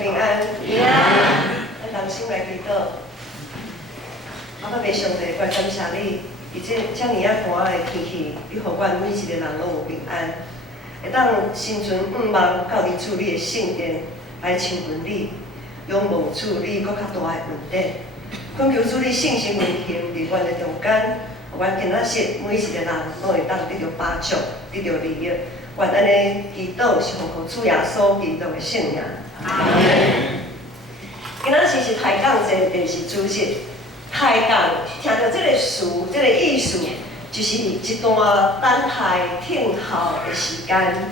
平安。平安。咱同心来祈祷。阿爸爸上帝，我感谢你，以这遮尔啊寒的天气，你互阮每一个人拢有平安，会当心存盼望到你主你的圣殿来亲近你，仰望主你搁较大的恩典，恳求主你圣神运行伫阮的中间，互阮今仔日每一个人拢会当得到帮助，得到利益。愿安尼祈祷是奉主耶稣基督的圣名。阿门。今仔日是抬杠节第10主日，抬杠听到这个词，这个意思，就是一段等待听候的时间。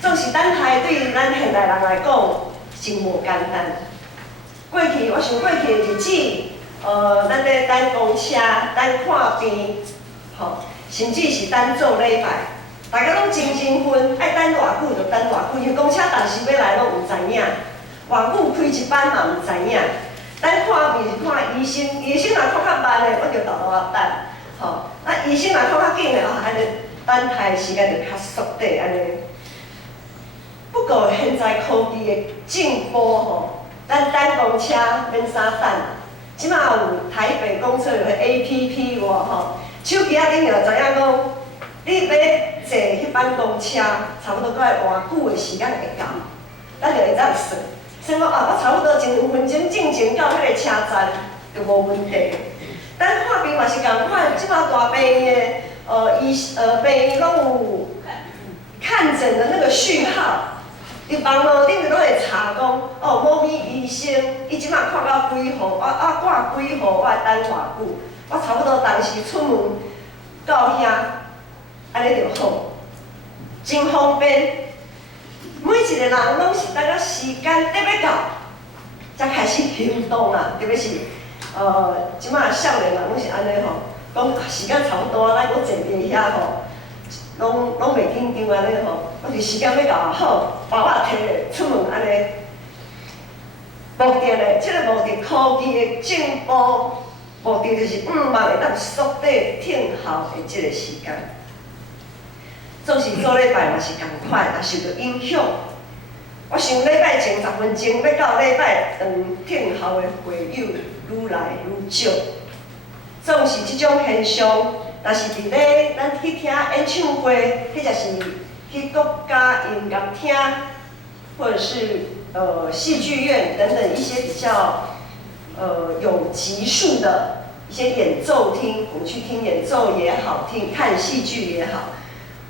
总是等待对咱现代人来讲，真无简单。过去我想过去的日子，咱咧等公车、等看病，吼，甚至是等做礼拜。大家拢真分，爱等偌久就等偌久，因为公车当时要来拢毋知影，偌久开一班嘛毋知影。等看病是看医生，医生若看较慢的，我就豆豆啊等，吼。啊，医生若看较紧的，安尼等待时间就较缩短安尼。不过现在科技的进步吼，咱等公车免啥等，即马有台北公车有个 APP 有吼，手机仔顶就知影讲。你要坐迄班公车，差不多搁要偌久的时间会到，咱就会当算。算讲我差不多1、2分钟进前到迄个车站就无问题。咱看病嘛是共款，即马大病院的病院拢有看诊的那个序号，伫网络顶就拢会查讲，某某医生伊即马看到几号，我挂几号，我会等偌久。我差不多当时出门到遐。安尼就好，真方便。每一个人拢是等到时间得要到，才开始行动啊！特别是即马少年人拢是安尼吼，讲时间差不多啊，咱搁坐伫遐吼，拢袂紧张安尼吼。我是时间要到好，包仔摕出门安尼。目的咧，即个目的科技的进步，目的就是望会当缩短听候的即个时间。总是做礼拜嘛是共款，也受到影响。我想礼拜前10分钟，要到礼拜听候的会友愈来愈少。总是即种现象，若是伫咧咱去听演唱会，或者是去国家音乐厅，或者是戏剧院等等一些比较有级数的一些演奏厅，我们去听演奏也好，看戏剧也好。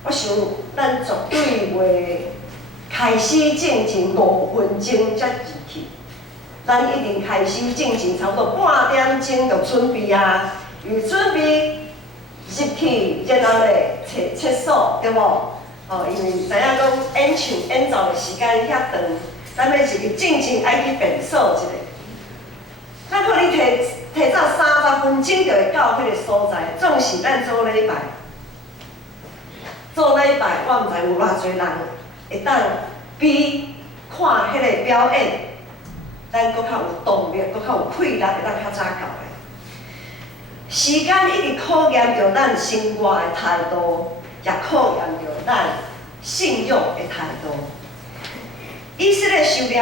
我想，咱绝对袂开始进前5分钟才入去，咱一定开始进前差不多半点钟就准备啊，因为准备入去，然后咧找厕所，对无？因为知影讲演唱演奏的时间遐长，咱要入去进前爱去便所一下。咱可能提早30分钟就会到迄个所在，总是咱做礼拜。做礼拜，我毋知有偌侪人会当比看迄个表演，咱搁较有动力，搁较有气力，会当较早到的。时间一直考验着咱生活的态度，也考验着咱信仰的态度。以色列受掠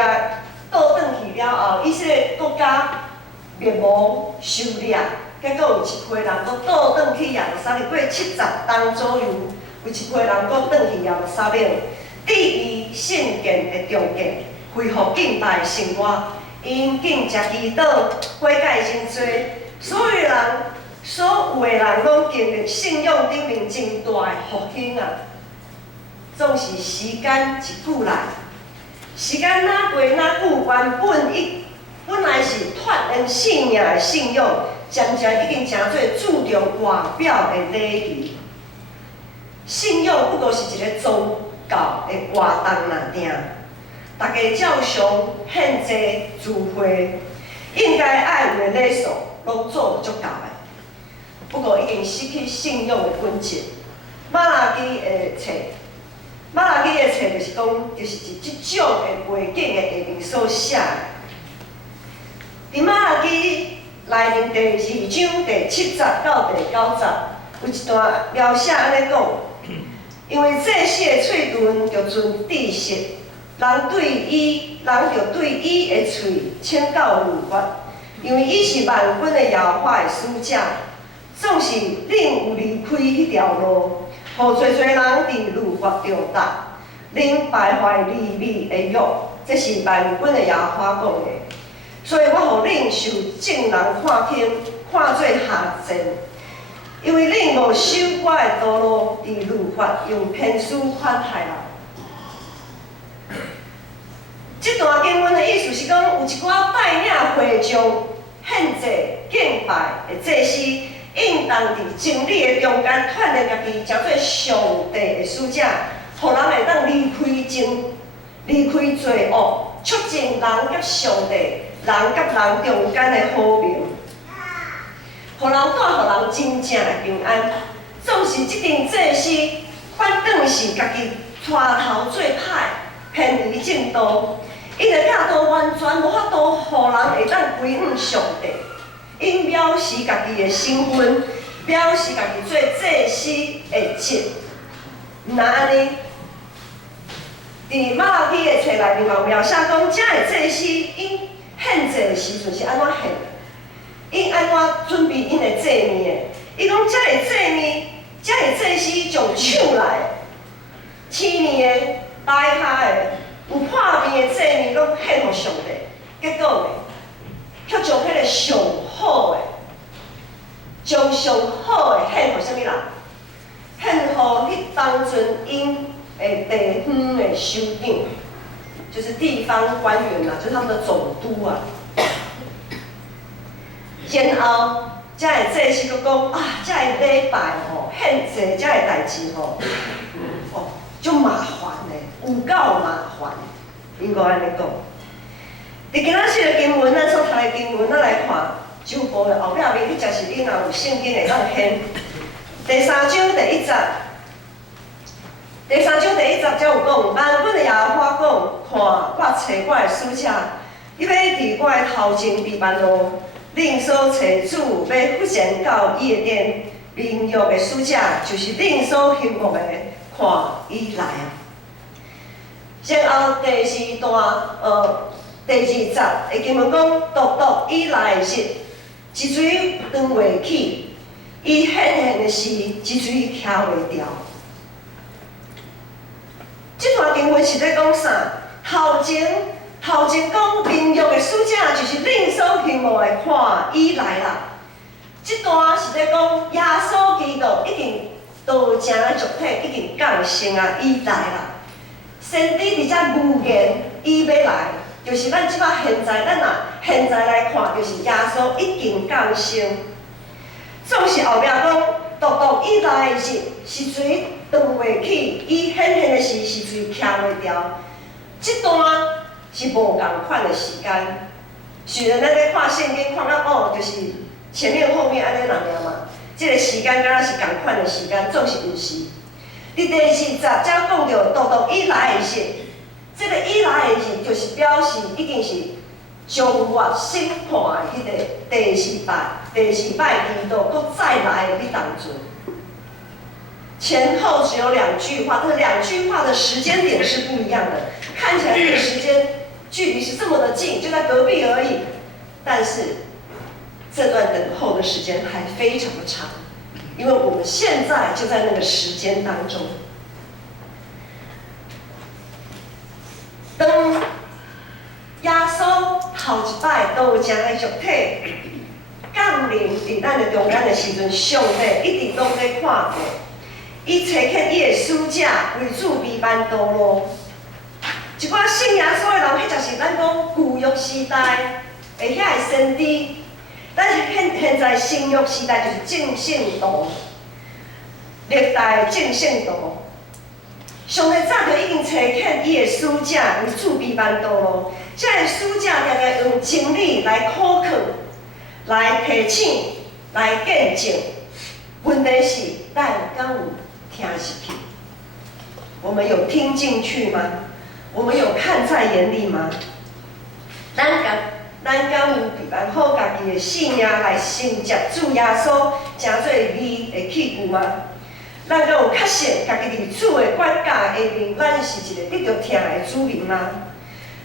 倒转去了后，以色列国家灭亡受掠，结果有一批人搁倒转去耶路撒冷，过70冬左右。有一批人搁转去耶路撒冷，第二圣殿的重建，恢复敬拜的生活，因敬食祈祷，悔改真多，所有的人拢经历信仰顶面真大的复兴啊！总是时间一久来，时间哪过哪久，本来是脱因性命的信仰，渐渐已经成做注重外表的礼仪。信仰不过是一个宗教的活动而定，大家照常献祭、聚会，应该爱有的礼数拢做足够的。不过已经失去信仰的本质。马拉基的册就是讲，就是即种的背景的下面所写的。伫马拉基内面第2章第7节到第9节，有一段描写安尼讲。因为这些喙唇就存知识，人对伊人就对伊的喙请教如法，因为伊是万军的耶和华的使者，总是恁有离开迄条路，互侪人伫律法中踏，恁败坏利未的约，这是万军的耶和华讲的。所以我互恁受正人看轻，看做下贱，因为恁无守我的道路，伫律法用偏私款待人。这段经文的意思是讲，有一寡带领会众献祭敬拜的祭司，应当伫真理的中间锻炼家己，叫做上帝的使者，互人会当离开罪恶，促进人甲上帝、人甲人中间的和平，互人带互人真正的平安。总是这阵祭司反倒是家己带头做歹，偏离正道。因的教导完全无法度，互人会当归向上帝。因藐视家己的身份，藐视家己做祭司的职。毋但安尼，伫马拉基的册内面有描写讲，遮的祭司因献祭的时阵是安怎献？因安怎准备因的祭面的？伊讲遮的祭面，遮的祭司从手来，青面的、大骹的。有破面的祭面，拢献互上帝。结果呢，却将迄个上好的，将上好的献互啥物人？献互迄当阵因的地方的首长，就是地方官员啦，就是他们的总督啊。然后，遮的祭司佫讲啊，遮的礼拜吼，献祭遮的代志吼，哦，足麻烦的。有够麻烦，应该安尼讲。伫今仔日的经文，咱所读的经文，咱来看旧部的后壁面，迄才是你若有圣经会当掀。第3章第1节，第3章第1节才有讲，万军的耶和华讲，看我找我的使者，伊要伫我的头前避万路，恁所找主要复现到伊的殿，灵约的使者，就是恁所希望的，看伊来啊。然后第4段，第2节的经文讲，独伊来的日，一水断袂起，伊显现的时，一水徛袂掉。这段经文是在讲啥？头前讲灵约的使者，就是恁所希望的看伊来啦。这段是在讲耶稣基督已经道成的肉体已经降生啊，伊来啦。先知伫遮预言，伊要来，就是咱即摆现在，咱现在来看，就是耶稣已经降生。总是后壁讲，独伊来的日，是水断袂起，伊显现的时，是水徛袂掉。这段是无共款的时间。虽然咱咧看圣经看到就是前面后面安尼两嘛，这个时间敢若是共款的时间，总是毋是。伫第4节才讲到独伊来的日，这个伊来的日就是表示已经是将我审判的迄个第4摆基督佫再来的迄当中。前后只有2句话，这2句话的时间点是不一样的。看起来这个时间距离是这么的近，就在隔壁而已，但是这段等候的时间还非常的长。因为我们现在就在那个时间当中，当耶稣头一摆道成的肉体降临伫咱的中间的时阵，上帝一直拢在看顾，伊找起伊的使者为主备办道路。一寡信耶稣的人，迄就是咱讲旧约时代的遐个先知。但是现在新约时代就是正圣道，历代正圣道。上帝早就已经找起伊的使者为主备办道路，这个使者常常用真理来考考、来提醒、来见证。问题是，咱敢有听入去？我们有听进去吗？我们有看在眼里吗？咱敢有备办好家己的性命来承接主耶稣诚做义的器具吗？咱敢有确信家己伫主的管教下面，咱是一个得到听的子民吗？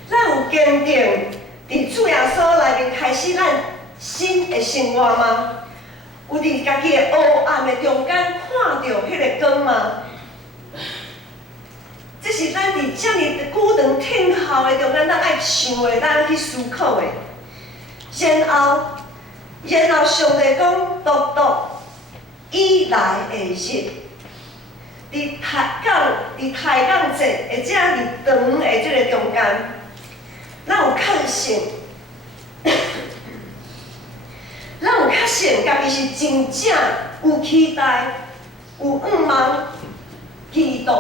咱有坚定伫主耶稣内面开始咱新的生活吗？有伫家己的黑暗的中间看到迄个光吗？这是咱伫遮尔久长听候的中间，咱爱想的，咱去思考的。然后上帝讲，独以来的日，伫太阳节的遮尔长的这个中间，咱有确信，咱有确信家己是真正有期待、有盼望，基督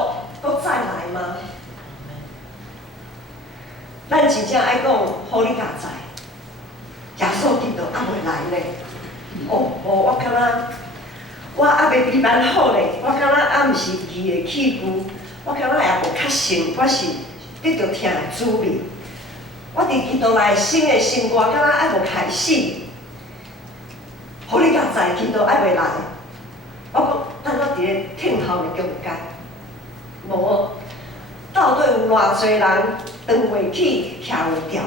搁再来吗？咱真正爱讲，互你家知。耶稣基督还袂来呢。我感觉我还袂比蛮好咧。我感觉还毋是伊的器具，我感觉也无确信，我是得着听的滋味。我伫基督内新的生活，感觉还无开始。互你家知，基督还袂来。我讲，等我伫咧听候的中间，无到底有偌侪人长袂起，徛袂掉？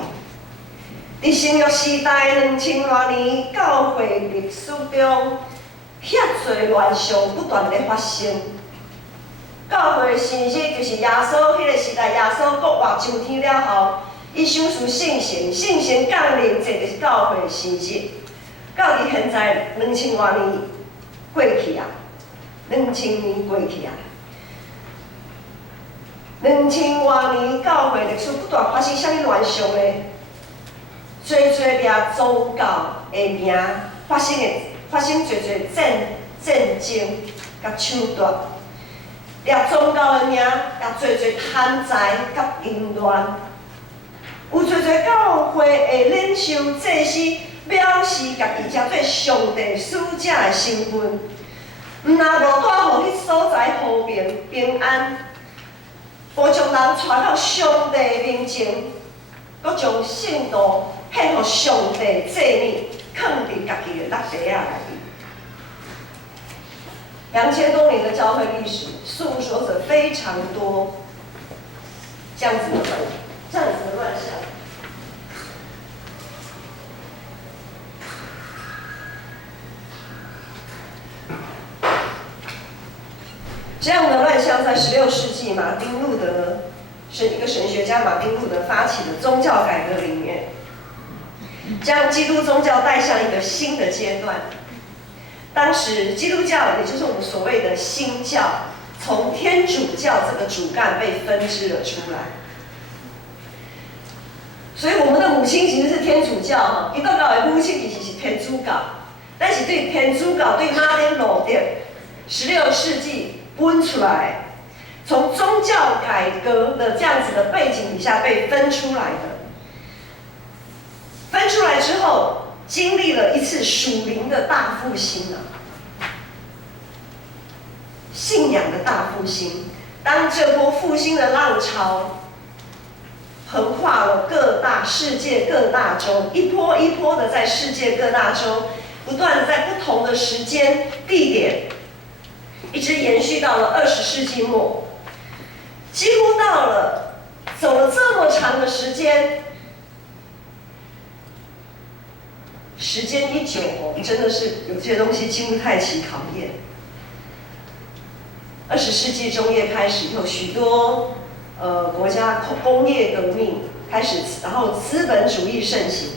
伫新约时代2000多年教会历史中，遐侪乱象不断咧发生。教会的神迹就是耶稣迄个时代，耶稣国活上天了后，伊赏赐圣神降临，这就是教会的神迹。到伫现在2000多年过去啊，2000年过去啊，2000多年教会历史不断发生啥物乱象咧？做掠宗教的名，发生做战争甲抢夺，掠宗教的名，也做贪财甲淫乱，有做教会的领袖祭司藐视家己才做上帝使者的身份，毋但无带互迄所在和平平安，无将人带到上帝的面前，阁将圣道献互上帝祭物，放伫家己的肋底仔内面。2000多年的教会历史，诉说着非常多这样子的乱象。这样的乱象在16世纪，马丁路德是一个神学家，马丁路德发起的宗教改革里面，将基督宗教带向一个新的阶段。当时基督教，也就是我们所谓的新教，从天主教这个主干被分支了出来。所以我们的母亲其实是天主教哈，基督教的母亲其实是天主教，但是对天主教对马丁路德16世纪分出来，从宗教改革的这样子的背景底下被分出来的。分出来之后，经历了一次属灵的大复兴啊，信仰的大复兴。当这波复兴的浪潮横跨了世界各大洲，一波一波的在世界各大洲不断的在不同的时间地点，一直延续到了20世纪末，几乎走了这么长的时间。时间一久真的是有些东西经不太起考验。20世纪中叶开始，有许多国家工业革命开始，然后资本主义盛行。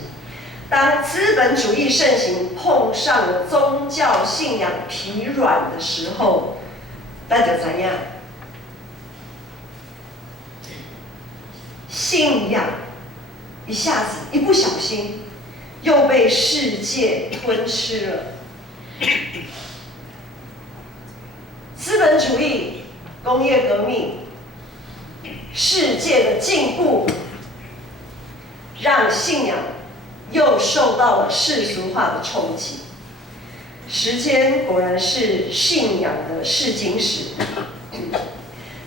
当资本主义盛行碰上了宗教信仰疲软的时候，那就怎样？信仰一下子一不小心又被世界吞吃了。资本主义、工业革命、世界的进步，让信仰又受到了世俗化的冲击。时间果然是信仰的试金石。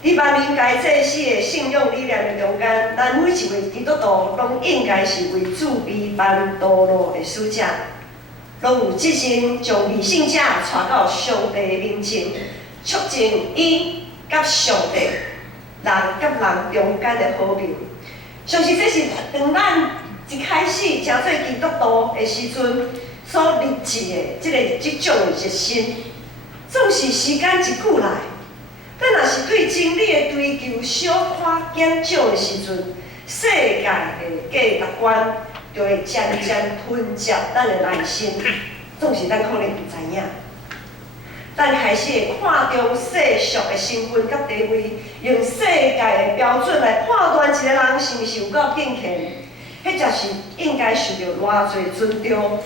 伫万民该这些的信仰理念的中间，咱每一位基督徒拢应该是为主被办道路的使者，拢有责任将未信者带到上帝面前，促进伊甲上帝、人甲人中间的和平，相信这是当咱一开始成做基督徒的时阵所立志的即种的热心。总是时间一久来，咱若是对真理的追求小看减少的时阵，世界的价值观就会渐渐吞噬咱的内心。总是咱可能唔知影。咱开始会看重世俗的身份甲地位，用世界的标准来判断一个人是毋是有够敬虔，迄才是应该受到偌侪尊重。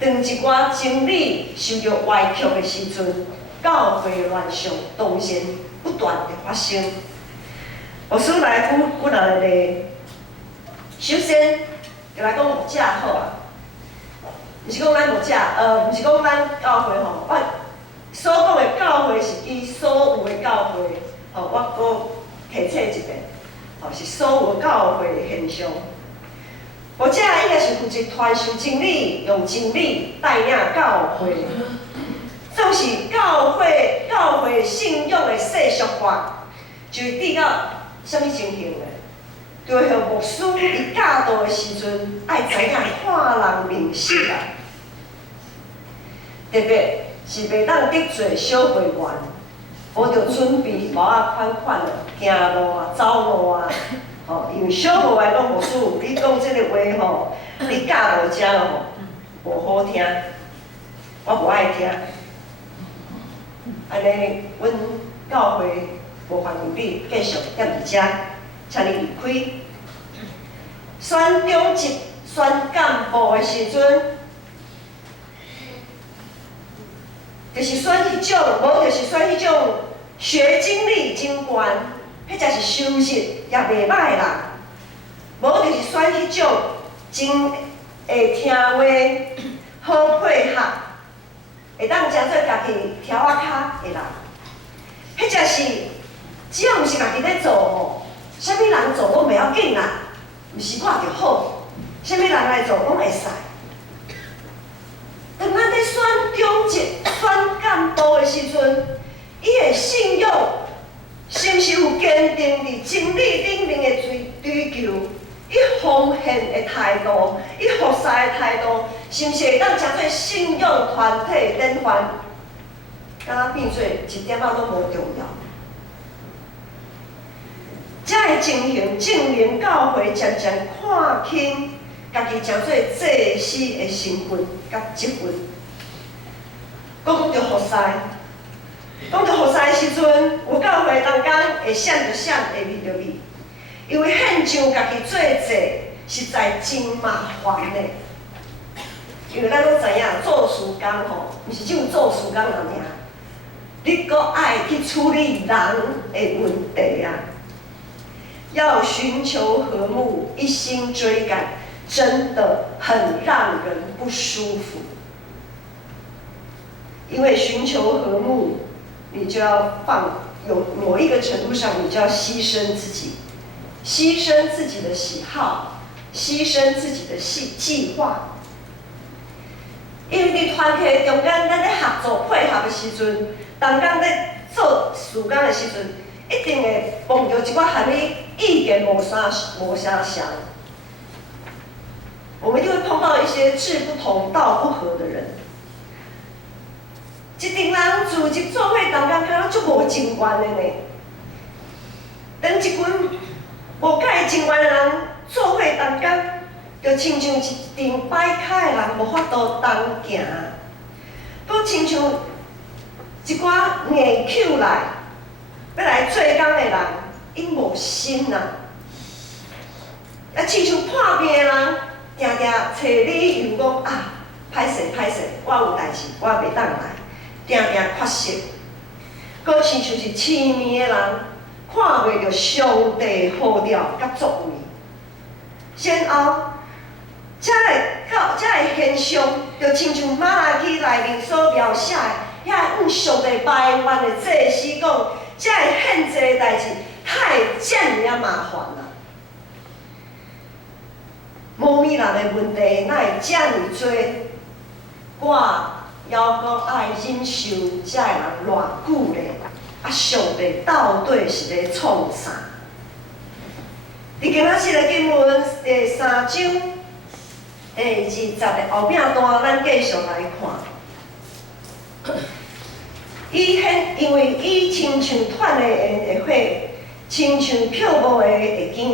当一寡真理受到歪曲的时阵，教会乱象当然不断的发生。牧师来举两个例，首先就来讲牧者好啊。毋是讲咱牧者，毋是讲咱教会吼，我所讲的教会是指所有的教会，吼，我搁提醒一遍，吼，是所有的教会的现象。牧者应该是负责传授真理，用真理带领教会。总是教会信仰的世俗化，就是指到什物情形呢？就会向牧师伫教导的时阵，爱知影看人面色啊。特别是袂当得罪小会员，我着准备包啊款的行路啊、走路啊。吼，因为小会员讲牧师，你讲即个话吼，你教导遮吼无好听，我无爱听。安尼，阮教会无欢迎你继续踮伫遮，请你离开。选中级、选干部的时阵，就是选迄种，无就是选迄种学经历真悬，迄才是收入也袂歹啦。无就是选迄种真会听话、好配合，会当真做家己条仔骹的人。迄才是只要毋是家己咧做吼，啥物人做拢袂要紧啦。毋是我就好，啥物人来做拢会使。当咱咧选中级、选干部的时阵，伊的信仰是毋是有坚定伫真理顶面的追求？伊奉献的态度，伊服侍的态度，是毋是会当成做信仰团体的典范？敢若变做一点仔都无重要。这个情形证明教会渐渐看轻家己成做祭司的身份甲职分。讲着服侍，讲着服侍的时阵，有教会当工会闪着闪，会密着密，因为献上家己做祭，实在真麻烦的。因为咱拢知影，做事工吼，毋是只有做事工人尔，你阁爱去处理人的问题啊。要寻求和睦，一心追赶，真的很让人不舒服。因为寻求和睦，你就要有某一个程度上，你就要牺牲自己，牺牲自己的喜好，牺牲自己的计划。因为伫团体中间，咱咧合作配合的时阵，当工咧做事工的时阵，一定会碰到一寡和你意见无相像，我们就会碰到一些志不同道不合的人。一群人自入做伙当工，敢若足无情愿的呢。当一群无介情愿的人做伙当工，就亲像一张摆卡的人无法度同行，搁亲像一寡硬口来要来做工的人，因无心啊。啊，亲像破病的人，定定找理由讲啊，歹势，我有代志，我袂当来，定定缺席。搁亲像是痴迷的人，看袂到上帝好调甲作为，然后这个现象，就亲像马拉基内面所描写的，遐向上帝埋怨的祭司讲，这个献祭的代志太遮尔麻烦啦。无米人的问题哪会遮尔多？我还阁爱忍受这个人偌久咧？啊，上帝到底是咧创啥？伫今仔日的经文第3章第20的后壁段，咱继续来看。因为伊亲像断的烟的火，亲像漂无的会见，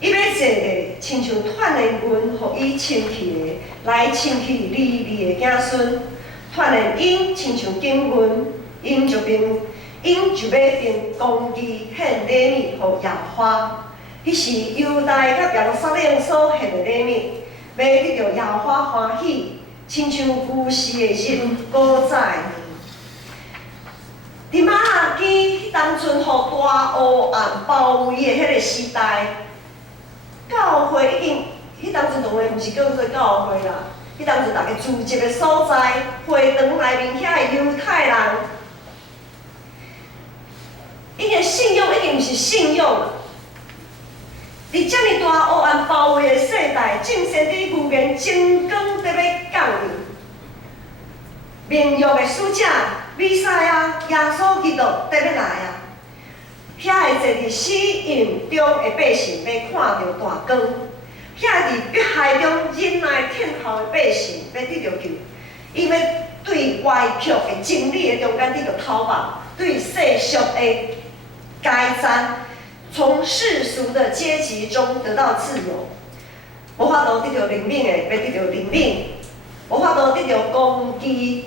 伊要坐咧，亲像断的云，互伊亲去的，来亲去离离的子孙。断的因亲像经云，因就要并公义献礼物互耶和华。迄时犹大甲耶路撒冷所献的礼物，要得到耶和华欢喜，亲像旧时的日古早的年。伫马拉基当阵，互大黑暗包围的迄个时代，教会已经，迄当阵当然毋是叫做教会啦，迄当阵大家聚集的所在，会堂内面遐的犹太人，因的信仰已经毋是信仰了。伫遮尔大黑暗包围的世代，正先伫预言真光得要降临，名誉的使者弥赛亚耶稣基督得要来啊！遐会坐伫死荫中的百姓要看到大光，遐伫迫害中忍耐等候的百姓要得到救，伊要对歪曲的真理的中间得到讨伐，对世俗的该战。从世俗的阶级中得到自由，无法度得到灵敏的，要得到灵敏；无法度得到公平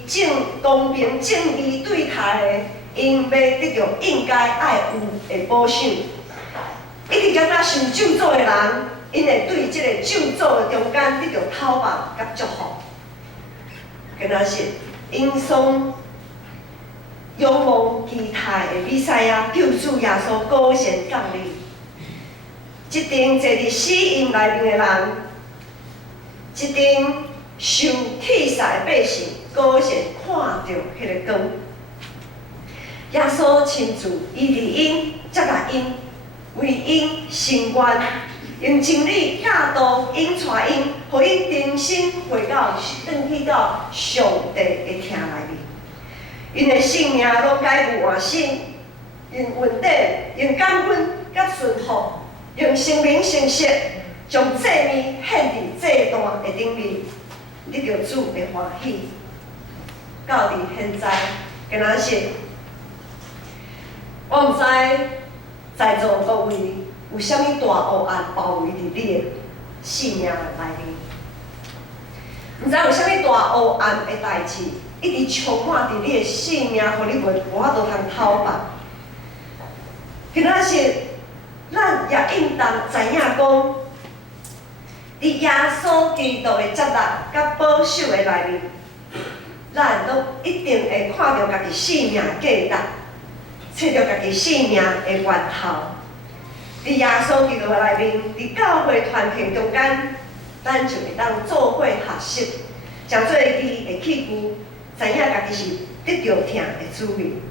正义对待的，因要得到应该爱有的保守。一直敢若受咒诅的人，因会对这个咒诅的中间得到讨伐甲祝福。跟那是因所仰望期待的弥赛亚救主耶稣果然降临，一定坐伫死荫内面的人，一定受气煞的百姓，果然看到迄个光。耶稣亲自伊伫因接纳因，为因伸冤，用真理教导因带因，互因重新回到转去到上帝的厅内面。因的性命拢改有换新，用稳定，用感恩甲顺服，用生命诚实，将祭物献伫祭坛的顶面，得到主的欢喜。到伫现在，今仔日，我毋知在座各位有啥物大黑暗包围伫你的性命内面，毋知有啥物大黑暗的代志。一直充满伫你的性命，互你无法度通讨伐。今仔日，咱也应当知影讲，伫耶稣基督的接纳甲保守的内面，咱都一定会看到家己性命的价值，找到家己性命的源头。伫耶稣基督的内面，伫教会团体中间，咱就会当做伙学习，诚做伊的器具。知影家己是得着疼的主人，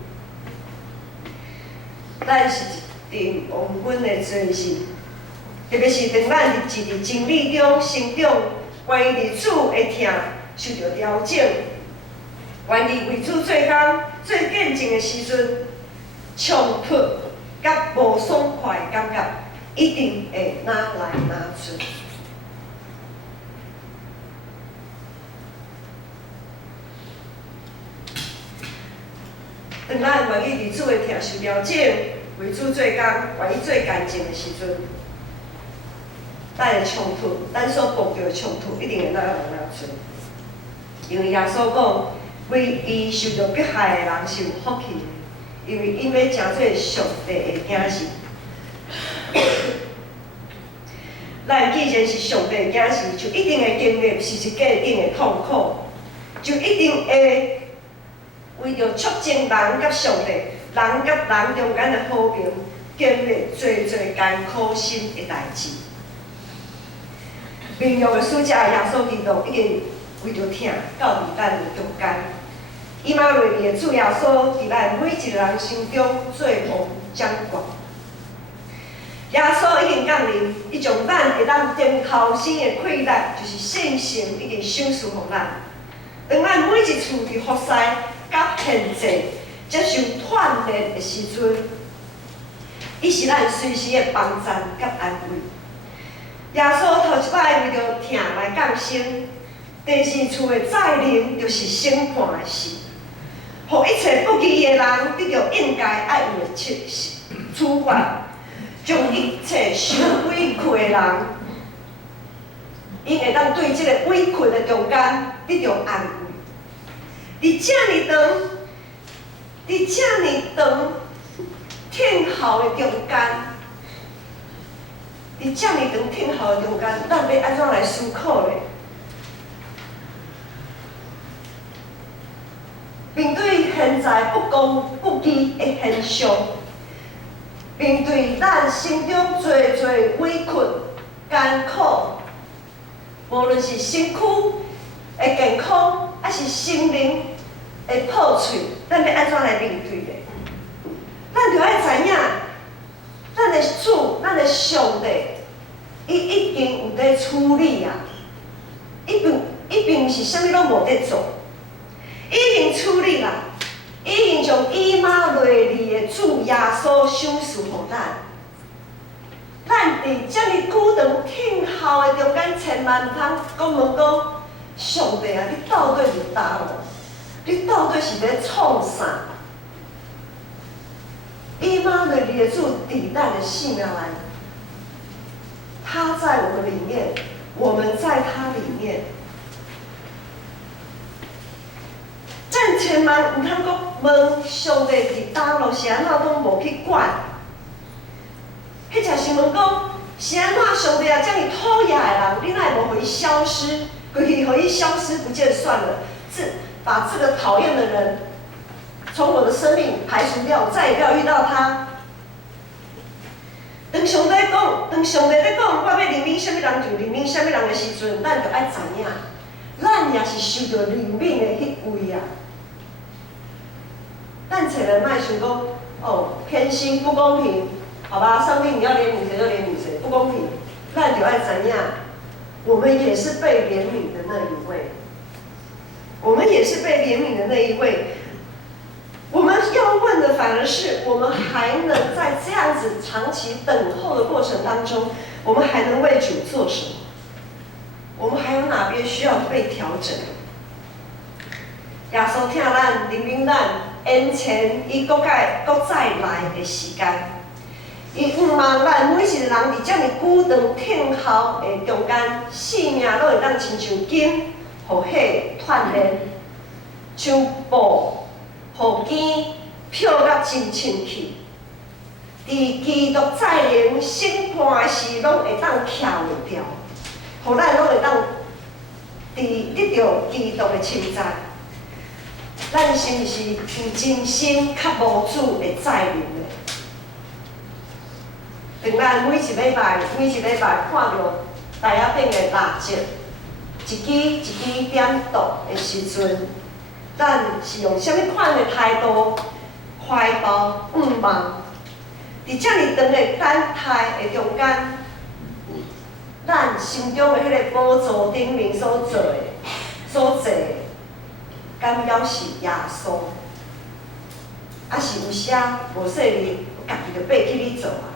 咱是一定王阮的做事，特别是当咱是伫真理中成长，愿意伫主的疼受到调整，愿意为主做工、做见证的时阵，冲突甲无爽快的感觉，一定会拿来拿出。当咱愿意伫主的疼受调整，为主做工，愿意做干净的时阵，咱的冲突，咱所碰到的冲突，一定会拿来拿出。因为耶稣讲，为伊受到迫害的人是有福气的，因为因要成做上帝的子嗣。咱既然是上帝的子嗣，就一定会经历是一个定的痛苦，就一定会。为着促进人甲上帝、人甲人中间的和平，经历最艰苦心的代志。名誉的使者耶稣基督已经为着疼到伫咱的中间。以马内利的主耶稣伫咱每一个人心中做王掌管。耶稣已经降临，伊将咱会当顶头生的困难，就是信心已经赏赐互咱。当咱每一次伫服侍。甲限制接受锻炼的时阵，伊是咱随时的帮赞甲安慰。耶稣头一摆为着疼来降生，第二次的再临就是审判的事，互一切不义的人得到应该爱有的处罚，将一切受委屈的人，伊会当对这个委屈的中间得到安慰。伫遮尔长，伫遮尔长听候的中间，伫遮尔长听候的中间，咱要安怎来思考呢？面对现在不公不义的现象，面对咱心中最最委屈、艰苦，无论是身躯的健康，还是心灵的破碎，咱要安怎来面对呢？咱就要知影，咱的主、咱的上帝，伊已经有在处理啊，伊并毋是啥物拢无在做，已经处理啦，已经将以马内利的主耶稣赏赐互咱。咱伫遮尔久长听候的中间，千万毋通讲问讲，上帝啊，你到底是倒落？你到底是咧创啥？以马内利的主伫咱的性命来，他在我们里面，我们在他里面。咱千万毋通讲问上帝伫倒落是安怎拢无去管。迄只是问讲是安怎上帝啊，遮尔讨厌的人，你哪会无互伊消失？规去互伊消失不见算了，把这个讨厌的人从我的生命排除掉，再也不要遇到他。当上帝在讲，我要怜悯什么人就怜悯什么人的时阵，咱就爱知影，咱也是受到怜悯的迄位啊。咱找人卖想讲，哦，偏心不公平，好吧？上帝你要怜悯谁就怜悯谁，不公平，咱就爱知影，我们也是被怜悯的那一位。我们也是被怜悯的那一位。我们要问的反而是，我们还能在这样子长期等候的过程当中，我们还能为主做什么？我们还有哪边需要被调整？耶稣听咱怜悯咱，因前伊再来的时间，伊毋望咱每一个人伫遮尔久长听候的中间，性命拢会当亲像金。互火团炼，像布，互肩漂甲真清气。伫基督再临审判的时，拢会当徛袂掉，互咱拢会当得到基督的称赞。咱是毋是有真心较无主的再临呢？当咱每一礼拜看到台仔顶的蜡烛。一支一支点读的时阵，咱是用什么款的态度怀抱盼望？伫遮尔长的等待的中间，咱心中的迄个宝座顶面所坐，敢要是耶稣，还是有些无说你家己就爬起去做啊？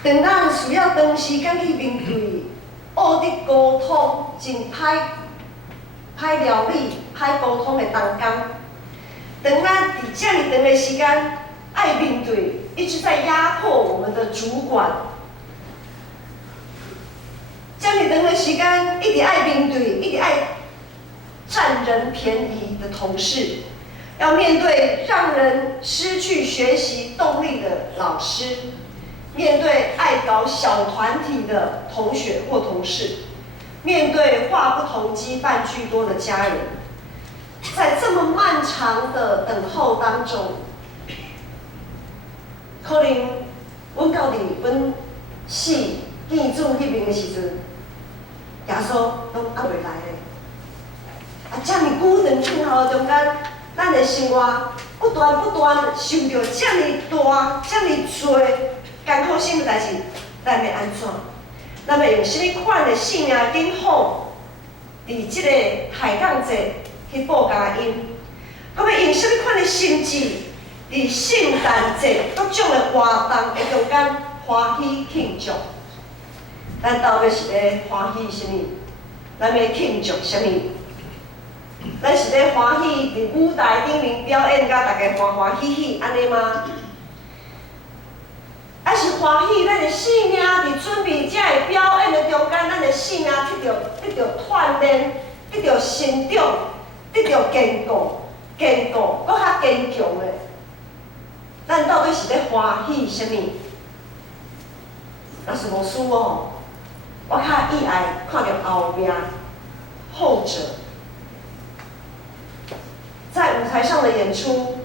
当咱需要长时间去面对恶的沟通，真歹料理、歹沟通的当中，当咱伫遮尔长的时间爱面对一直在压迫我们的主管，遮尔长的时间一直爱面对、一直爱占人便宜的同事，要面对让人失去学习动力的老师。面对爱搞小团体的同学或同事，面对话不投机半句多的家人，在这么漫长的等候当中，可能阮到伫阮死见主迄边的时阵，耶稣拢还袂来咧。遮尔久长等候中间，咱的生活不断受到遮尔大、遮尔多艰苦性的代志，咱要安怎？咱要用什么款的性命紧好，伫即个海港节去报佳音，我要用什么款的心智，伫圣诞节各种的活动的中间欢喜庆祝？咱到底是咧欢喜什么？咱要庆祝什么？咱是咧欢喜伫舞台顶面表演，甲大家欢欢喜喜安尼吗？还是欢喜咱的性命伫准备这个表演的中间，咱的性命得到锻炼，得到成长，得到坚固，搁较坚强的。咱到底是咧欢喜什么？若是无输哦，我较意爱看到后面后者。在舞台上的演出，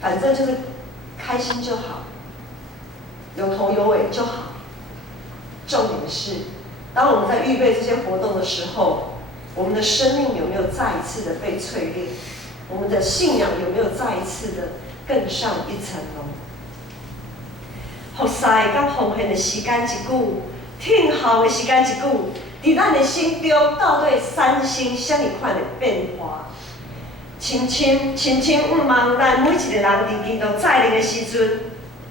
反正就是开心就好，有头有尾就好。重点是，当我们在预备这些活动的时候，我们的生命有没有再一次的被淬炼？我们的信仰有没有再一次的更上一层楼？服侍甲奉献的时间一久，听候的时间一久，伫咱的心中到底产生什么款的变化？亲像毋望咱每一个人伫基督再临的时阵，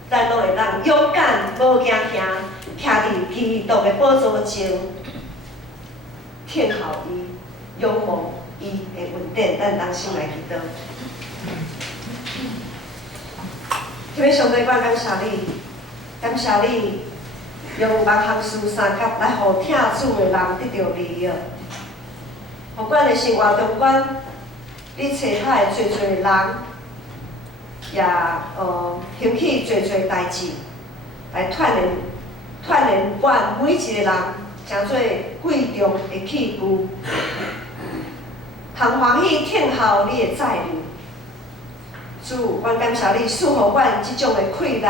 咱拢会当勇敢无惊吓，徛伫基督的宝座前，听候伊，仰望伊的恩典，咱同心来祈祷。特别上帝，我感谢你，感谢你用6项事三角来互听主的人得到利益，互阮的生活中间。你找海的侪侪人，也兴起侪侪代志，来锻炼阮每一个人，诚做贵重的器具，通欢喜听候你的再临。主，阮感谢你赐予阮即种的快乐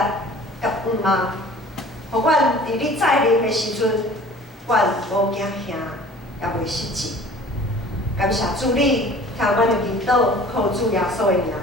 甲毋望，互阮伫你再临的时阵，阮无惊吓，也袂失志。感谢主你。听阮的祈祷，靠主耶稣的名。